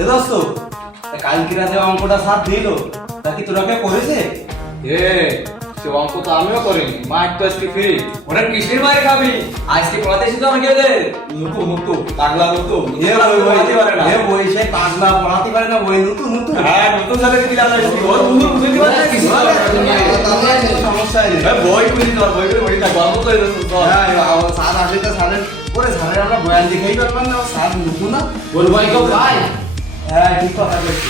এ দোস্ত তা কালকিরা যে অঙ্কটা সাথ দিল তা কি তোরা কেউ করেছে? এ সে অঙ্ক তো আমিও করিনি মাইক তো আজকে ফ্রি। ওরা কিসের মায়ের খাবি? আজকে পড়াতে এসেছি তো আমাকে ওদের নুতু নুতু পাগলা নুতু এ ওই পারে না। এ ওই সে পাগলা পড়াতে পারে না ওই নতুন নতুন। হ্যাঁ নতুন সালে কি লাগা লাগাই ওর মুখে বুঝতে পারছে না। কিছু সমস্যা নেই বই খুলি তোর বই করে বই না গল্প করে দিস তোর হ্যাঁ স্যার আসে তো স্যারের পরে স্যারের আমরা বয়ান দেখাই পারলাম না স্যার নতুন না। বল ভাই গো ভাই হ্যাঁ ঠিক কথা বলছি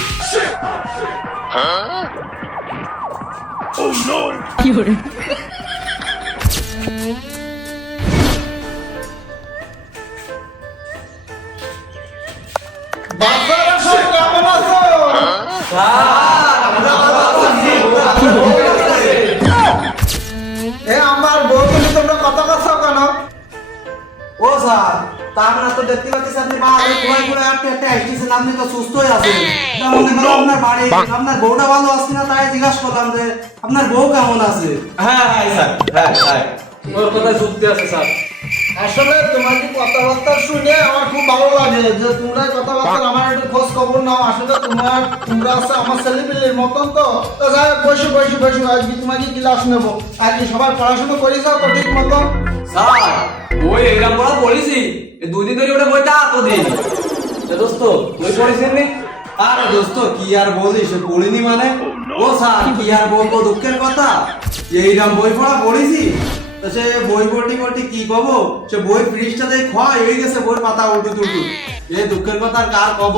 আছো এ আমার বউ তুমি তোমরা কথা কথা কেন? ও স্যার। তা আপনার তো দেখতে পাচ্ছি আপনি বাড়ি ঘুমাই ঘুরে আপনি একটা আসতেছেন আপনি তো সুস্থই আছেন। মনে করো আপনার বাড়ি আপনার বউটা ভালো আছে না তাই জিজ্ঞাসা করলাম যে আপনার বউ কেমন আছে? হ্যাঁ হ্যাঁ স্যার হ্যাঁ হ্যাঁ। ওর কথা যুক্তি আছে স্যার। আসলে তোমার কি কথাবার্তা শুনে আমার খুব ভালো লাগে যে তোমরা কথাবার্তা আমার একটু খোঁজ খবর নাও। আসলে তোমার তোমরা আছে আমার ছেলেপিলের মতন তো। তো যাই হোক, বসো বসো বসো। আজকে তোমাকে ক্লাস নেব। আজকে সবাই পড়াশোনা করি যাও তো ঠিক মতন? স্যার বই এরকম পড়া পড়েছি। এই দুই দিন ধরে ওটা বইটা তো দিন দোস্ত তুই পড়েছিস নি? আরে দোস্ত কি আর বলিস? পড়িনি মানে? ও স্যার কি আর বলব দুঃখের কথা? এইরাম বই পড়া পড়েছি। তো সে বই পড়ি পড়ি কি কব সে বই পৃষ্ঠাতে ক্ষয় হয়ে গেছে বই পাতা উঠু টুটু এ দুঃখের কথা আর কার কব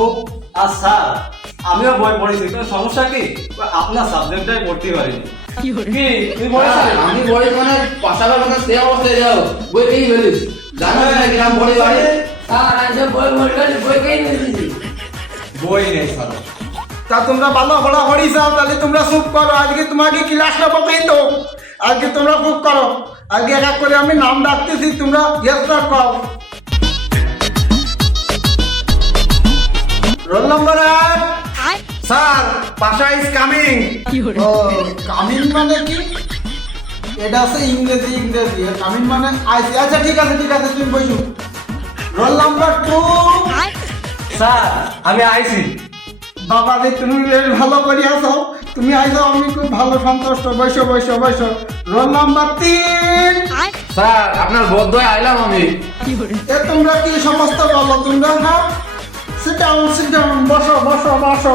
আর স্যার আমিও বই পড়েছি কোনো সমস্যা কি? আপনার সাবজেক্টটাই পড়তে পারিনি। কি আমি বড় মানে পাশাপাশি সে অবস্থায় যাও বই কেই ফেলিস জানো না গ্রাম স্যার আজ বই বলবেন বই কে নিয়েছি বই নেই স্যার তা তোমরা ভালো পড়া পড়ি যাও তাহলে তোমরা চুপ করো। আজকে তোমাকে ক্লাস নেব কিন্তু। আজকে তোমরা চুপ করো। আজকে এক করে আমি নাম ডাকতেছি তোমরা ইয়েস স্যার কও রোল নম্বর এক। স্যার পাশা ইজ কামিং ও কামিন মানে কি? এটা আছে ইংরেজি ইংরেজি। কামিন মানে আইসি। আচ্ছা ঠিক আছে ঠিক আছে তুমি বসো। রোল নাম্বার টু স্যার আমি আইছি বাবা রে তুমি ভালো করে আছো। তুমি আইছো আমি খুব ভালো সন্তুষ্ট। বসো বসো বসো। রোল নাম্বার তিন। স্যার আপনার বদ্ধ আইলাম আমি। এ তোমরা কি সমস্ত বলো? তোমরা হ্যাঁ সিট ডাউন সিট ডাউন বসো বসো বসো।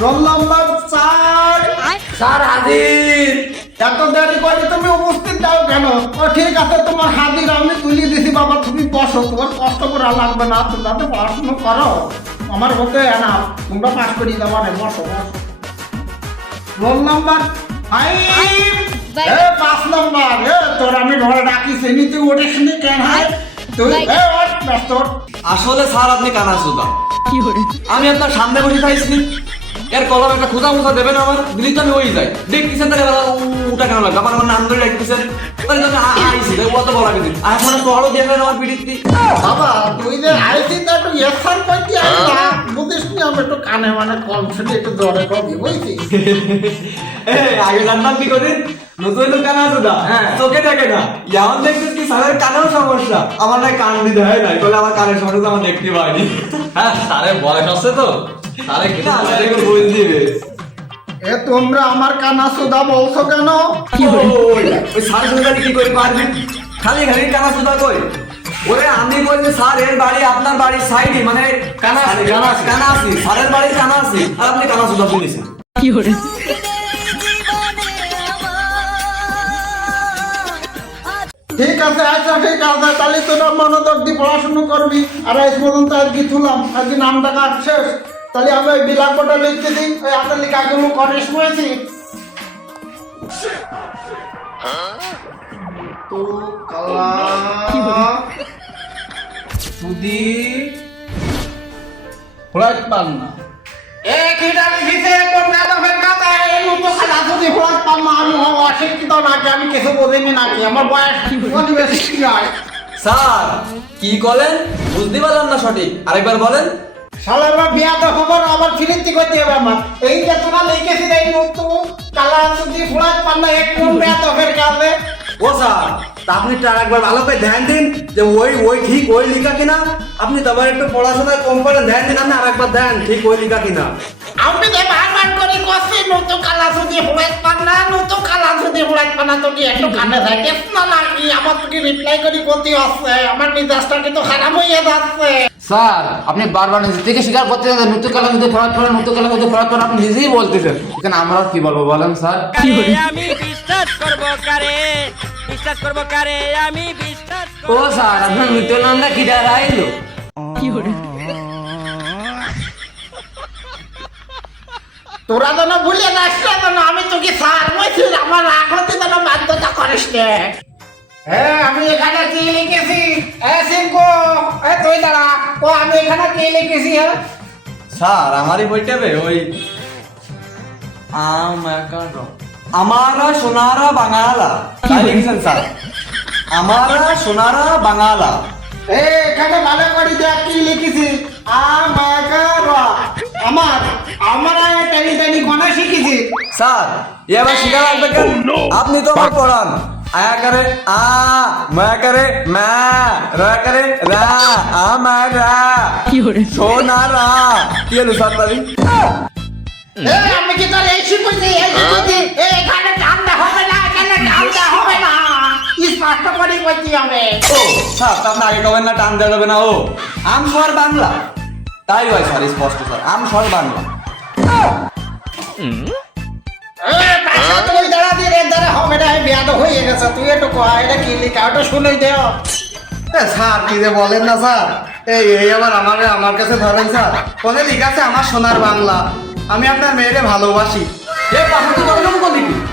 রোল নাম্বার চার। স্যার হাজির। এত দেরি করে তুমি উপস্থিত দাও কেন? ও ঠিক আছে তোমার হাজির আমি তুলি দিছি বাবা তুমি বসো তোমার কষ্ট করা লাগবে না তো পড়াশুনো করো। আমার হতে না তোমরা পাস করি দেওয়া নেই বসো বসো। রোল নাম্বার ফাইভ পাঁচ নাম্বার তোর আমি ঘরে ডাকি চিনি তুই ওটিস নি কেন হয়? তুই। আসলে স্যার আপনি কানা সুদা আমি আপনার সামনে বসে থাকছি। এর কলম একটা খোঁজা মোজা দেবেন আমার দিলি তো আমি ওই যাই। দেখতেছেন তাহলে উটা কেন লাগবে? আমার আমার নাম ধরে ডাকতেছেন তাহলে আমি আ- আইছি তাই অত বড় কিন্তু আর এখন তো আরও দেবেন আমার পিড়িতে বাবা তুই যে আইসি তো একটু এসার করতে আই না। বুঝিস নি আমি একটু কানে মানে কম শুনে একটু জোরে কবি বুঝছিস আগে জানতাম কি করে? নতুন কানা সুদা হ্যাঁ। চোখে দেখে না। যেমন দেখছিস কি স্যারের কানেও সমস্যা? আমার না কান দিতে হয় না। বলে আমার কানের সমস্যা আমার দেখতে পাইনি। হ্যাঁ স্যারের বয়স আছে তো। স্যারে কিছু না। বুঝ দিবে এ তোমরা আমার কানা সুদা বলছো কেন? ওই ওই স্যার সুদা কি করে পারবি? খালি খালি কানা সুদা কই? ওরে আমি বলছি স্যার এর বাড়ি আপনার বাড়ির সাইডে মানে কানাসি কানাসি কানাসি স্যারের বাড়ি কানাসি আর আপনি কানা সুদা শুনেছেন ঠিক আছে আচ্ছা ঠিক আছে, তাহলে তোরা মনোযোগ দিয়ে পড়াশুনো করবি। আর আজ পর্যন্ত আজকে তুলাম আজকে নাম ডাকা শেষ। তাহলে আমি ওই বিলাপটা লিখতে দিই, ওই আপনার লেখাগুলো করিস হয়েছি তো কালা সুদি। ফ্লাইট পান না। এ কিটা লিখিছে কোন মেদফের কথা এই মতো খালা সুদি ফ্লাইট পান না আমি অশিক্ষিত নাকি আমি কিছু বোঝিনি নাকি? আমার বয়স অনেক বেশি নয় স্যার কি বলেন বুঝতে পারলাম না সঠিক। আরেকবার বলেন। শালার বা বিয়া তো খবর আবার ফিরিতি করতে হবে আমার? এই যে তোরা লিখেছি এই কালা পান না এক কোন মেদফের কাছে ও স্যার তা আপনি তার একবার ভালো করে ধ্যান দিন যে ওই ওই ঠিক ওই লিখা কিনা। আপনি তোমার একটু পড়াশোনায় কম করে ধ্যান দিন আপনি আরেকবার দেন ঠিক ওই লিখা কিনা। আমি যে বারবার করে কষি নতুন কালা যদি না নতুন কালা যদি হুড়াইত পান না তুমি একটু কানে থাকিস না নাকি আমার তোকে রিপ্লাই করি করতে হচ্ছে আমার মেজাজটা কিন্তু খারাপ হয়ে যাচ্ছে। স্যার আপনি বারবার নিজে থেকে স্বীকার করতে নতুন কালা মধ্যে ফরাত করেন নতুন কালা মধ্যে ফরাত করেন আপনি নিজেই বলতেছেন। এখানে আমরা কি বলব বলেন স্যার? আমি বিশ্বাস করব কারে? বিশ্বাস করব কারে আমি বিশ্বাস ও স্যার আপনার মৃত্যু নামটা কি দাঁড়াইলো তোরা যেন ভুলে যাস না যেন আমি তোকে সার বলছি আমার রাগ হতে যেন বাধ্যতা করিস নে। হ্যাঁ আমি এখানে কি লিখেছি? এ সিংকো এ তুই দাঁড়া। ও আমি এখানে কি লিখেছি হ্যাঁ? স্যার আমারই বইটাবে ওই আমারা সোনারা বাঙালা। তাই লিখেছেন স্যার। আমারা সোনারা বাঙালা। এ এখানে ভালো করে দেখ কি লিখেছি। আমার আমার আমরা টেনি টেনি গণা শিখেছি। স্যার এবার শিখা লাগবে কেন? আপনি তো আমার পড়ান। আয়া করে আ মা করে মা রা করে রা আমারা সোনারা কি হলো? স্যার আমি কি তোর এই শিখেছি? এই শিখেছি? এ এখানে ঠান্ডা হবে না এখানে ঠান্ডা হবে না। স্পষ্ট করে বলছি হবে ও স্যার আগে কবেন না টান দেওয়া যাবে না ও। আম স্বর বাংলা। তাই হয় স্যার স্পষ্ট স্যার আম স্বর বাংলা। এ পাশে তুই দাঁড়া দিয়ে দাঁড়া হবে না এই তো হয়ে গেছে। তুই একটু কয় এটা কি লিখা? ওটা শুনে দেও এ, স্যার কি যে বলেন না স্যার? এই এই আবার আমার আমার কাছে ধরেন স্যার। ফোনে লিখা আছে আমার সোনার বাংলা? আমি আপনার মেয়েরে ভালোবাসি। এ কি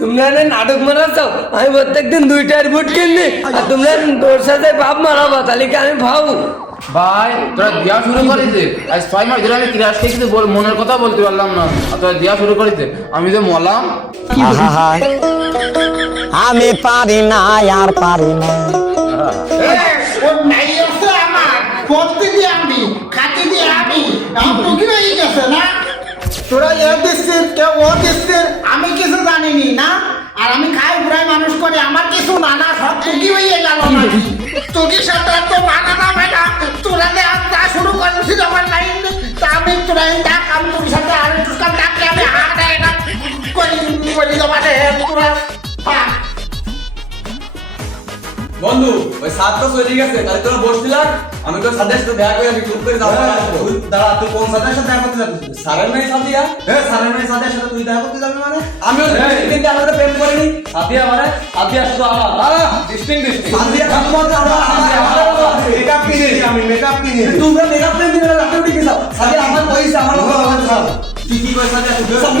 তোমরা নাটক মারাচ্ছ আমি প্রত্যেকদিন দুইটার বুট কিনি আর তোমরা তোর সাথে বাপ মারাবো তাহলে কি আমি ভাবু? ভাই তোরা দেওয়া শুরু করেছে আজ ছয় মাস ধরে আমি কিন্তু মনের কথা বলতে পারলাম না। আর তোরা দেওয়া শুরু করেছে আমি যে মলাম আমি পারি না আর পারি না। আমি খাতে দিয়ে আমি। হয়ে গেছে না? তোরা এ দিচ্ছিস কেউ ও দিচ্ছিস আমি কিছু জানিনি, না? আর আমি খাই ঘুরাই মানুষ করে, আমার কিছু নানা সব তুকি হয়ে গেল তুকির সাথে আর তো যাবে না? তোরা যে আজ যা শুরু করেছিস আমার লাইন, তা আমি তোরা ডাক আমি তোর সাথে আর একটু ডাকলে আমি হাত এটা করি করি দেবা রে তোরা। বন্ধু ওই তো চলে গেছে তাহলে তোরা বসছিলাম আমি তো স্যারের সাথে দেখা করে আমি চুপ করে যাব। তুই দাঁড়া তুই কোন স্যারের সাথে দেখা করতে যাবি? স্যারের মেয়ে সাথিয়া? এ স্যারের মেয়ে স্যারের সাথে তুই দেখা করতে যাবি মানে? আমি কিন্তু আমরা তো প্রেম করিনি। সাথিয়া মানে? সাথিয়া শুধু আমার। দাঁড়া ডিস্টিং ডিস্টিং সাদিয়া আমার আমার মেকআপ কিনেছি আমি মেকআপ কিনেছি তোমরা মেকআপ প্রেম দিবে রাতে উঠে গেছো। সাথে আমার পয়সা আমার কি কি পয়সা দিয়ে সাথে